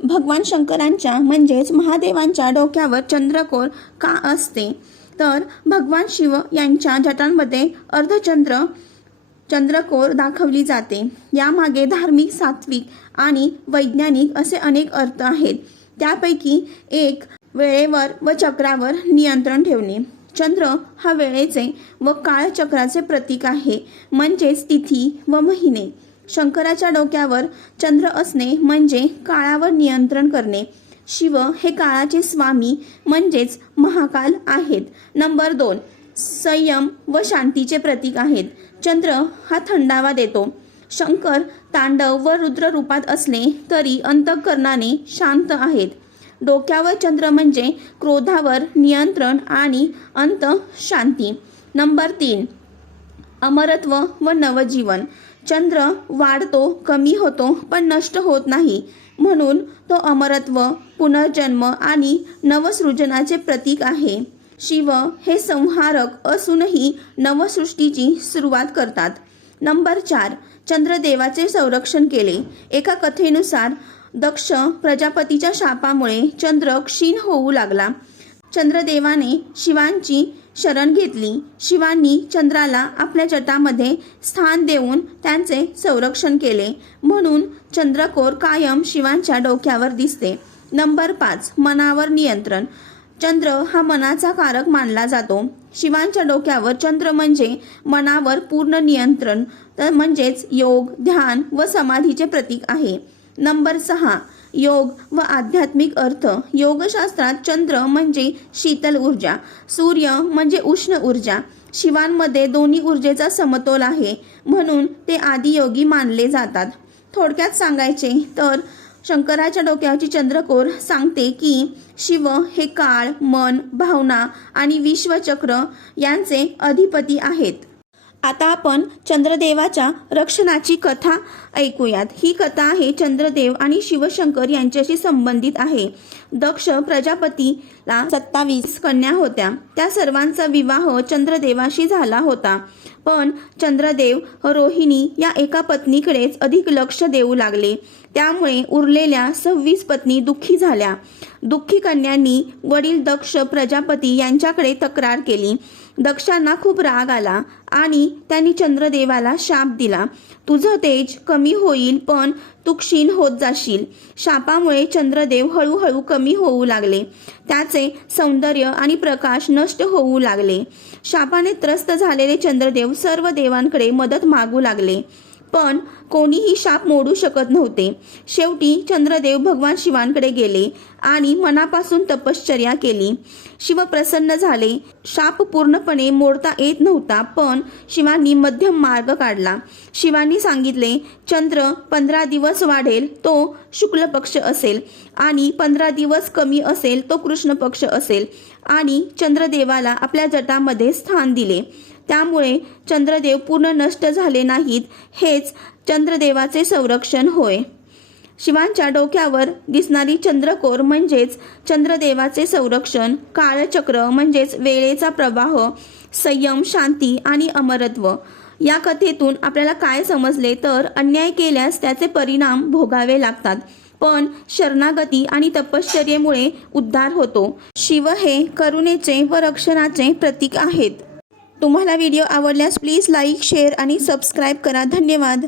भगवान शंकरांच्या म्हणजेच महादेवांच्या डोक्यावर चंद्रकोर का असते? तर भगवान शिव यांच्या जटांमध्ये चंद्रकोर दाखवली जाते। यामागे धार्मिक, सात्विक आणि वैज्ञानिक असे अनेक अर्थ आहेत। त्यापैकी एक वेळेवर व चक्रावर नियंत्रण ठेवणे। चंद्र हा वेळेचे व काळचक्राचे प्रतीक आहे, म्हणजेच तिथी व महिने। शंकराच्या डोक्यावर चंद्र असणे म्हणजे काळावर नियंत्रण करणे। शिव हे काळाचे स्वामी म्हणजेच महाकाल आहेत। नंबर 2, संयम व शांतीचे प्रतीक आहेत। चंद्र हा थंडावा देतो। शंकर तांडव व रुद्र रूपात असले तरी अंतःकरणाने शांत आहेत। डोक्यावर चंद्र म्हणजे क्रोधावर नियंत्रण आणि अंतःशांती। नंबर 3, अमरत्व व नवजीवन। चंद्र वाढतो, कमी होतो, पण नष्ट होत नाही, म्हणून तो अमरत्व, पुनर्जन्म आणि नवसृजनाचे प्रतीक आहे। शिव हे संहारक असूनही नवसृष्टीची सुरुवात करतात। नंबर 4, चंद्रदेवाचे संरक्षण केले। एका कथेनुसार दक्ष प्रजापतीच्या शापामुळे चंद्र क्षीण होऊ लागला। चंद्रदेवाने शिवांची शरण घेतली। शिवांनी चंद्राला आपल्या जटामध्ये स्थान देऊन त्यांचे संरक्षण केले, म्हणून चंद्रकोर कायम शिवांच्या डोक्यावर दिसते। नंबर 5, मनावर नियंत्रण। चंद्र हा मनाचा कारक मानला जातो। शिवांच्या डोक्यावर चंद्र म्हणजे मनावर पूर्ण नियंत्रण, म्हणजेच योग, ध्यान व समाधीचे प्रतीक आहे। नंबर 6, योग व आध्यात्मिक अर्थ। योगशास्त्रात चंद्र म्हणजे शीतल ऊर्जा, सूर्य म्हणजे उष्ण ऊर्जा। शिवांमध्ये दोन्ही ऊर्जेचा समतोल आहे, म्हणून ते आदियोगी मानले जातात। थोडक्यात सांगायचे तर शंकराच्या डोक्याची चंद्रकोर सांगते की शिव हे काळ, मन, भावना आणि विश्वचक्र यांचे अधिपती आहेत। आता आपण चंद्रदेवाच्या रक्षणाची कथा ऐकूयात। ही कथा आहे चंद्रदेव आणि शिवशंकर यांच्याशी संबंधित आहे। दक्ष प्रजापतीला 27 कन्या होत्या। त्या सर्वांचा विवाह चंद्रदेवाशी झाला होता, पण चंद्रदेव रोहिणी या एका पत्नीकडेच अधिक लक्ष देऊ लागले। त्यामुळे उरलेल्या 26 पत्नी दुःखी झाल्या। दुःखी कन्यांनी वडील दक्ष प्रजापती यांच्याकडे तक्रार केली। दक्षांना खूप राग आला आणि त्यांनी चंद्रदेवाला शाप दिला, तुझं तेज कमी होईल, पण तू क्षीण होत जाशील। शापामुळे चंद्रदेव हळूहळू कमी होऊ लागले। त्याचे सौंदर्य आणि प्रकाश नष्ट होऊ लागले। शापाने त्रस्त झालेले चंद्रदेव सर्व देवांकडे मदत मागू लागले, पण कोणीही शाप मोडू शकत नव्हते। शेवटी चंद्रदेव भगवान शिवांकडे गेले आणि मनापासून तपश्चर्या केली। शिव प्रसन्न झाले। शाप पूर्णपणे मोडता येत नव्हता, पण शिवांनी मध्यम मार्ग काढला। शिवांनी सांगितले, चंद्र 15 दिवस वाढेल तो शुक्ल पक्ष असेल, आणि 15 दिवस कमी असेल तो कृष्ण पक्ष असेल, आणि चंद्रदेवाला आपल्या जटामध्ये स्थान दिले। त्यामुळे चंद्रदेव पूर्ण नष्ट झाले नाहीत। हेच चंद्रदेवाचे संरक्षण होय। शिवांच्या डोक्यावर दिसणारी चंद्रकोर म्हणजेच चंद्रदेवाचे संरक्षण, काळचक्र म्हणजेच वेळेचा प्रवाह, संयम, शांती आणि अमरत्व। या कथेतून आपल्याला काय समजले तर अन्याय केल्यास त्याचे परिणाम भोगावे लागतात, पण शरणागती आणि तपश्चर्येमुळे उद्धार होतो। शिव हे करुणेचे व रक्षणाचे प्रतीक आहेत। तुम्हाला व्हिडिओ आवडल्यास प्लीज लाईक, शेअर आणि सबस्क्राईब करा। धन्यवाद।